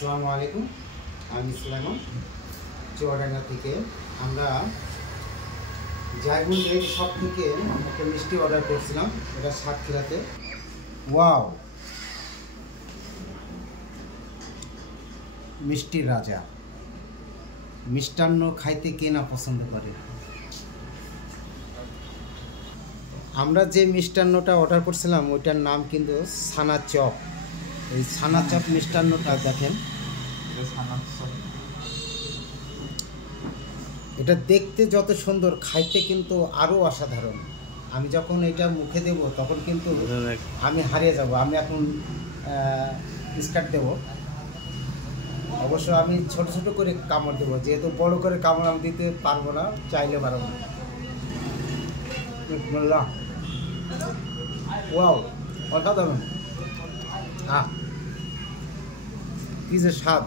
আসসালামু আলাইকুম, আমি সুলাইমান চুয়াডাঙ্গা থেকে। আমরা জায়গুন ডেইরি শপ থেকে একটা মিষ্টি অর্ডার করছিলাম, এটা সাতক্ষীরাতে। ওয়াও, মিষ্টির রাজা। মিষ্টান্ন খাইতে কে না পছন্দ করে। আমরা যে মিষ্টান্নটা অর্ডার করছিলাম ওইটার নাম কিন্তু ছানা চপ। এই ছানা চপ মিষ্টান্নটা দেখেন, এটা দেখতে যত সুন্দর, খাইতে কিন্তু আরও অসাধারণ। আমি যখন এটা মুখে দেব তখন কিন্তু আমি হারিয়ে যাব। আমি এখন স্টার্ট দেব। অবশ্য আমি ছোট ছোট করে কামড় দেবো, যেহেতু বড় করে কামড় আমি দিতে পারবো না, চাইলে পারবো না। ওয়াও, অসাধারণ। কি যে স্বাদ।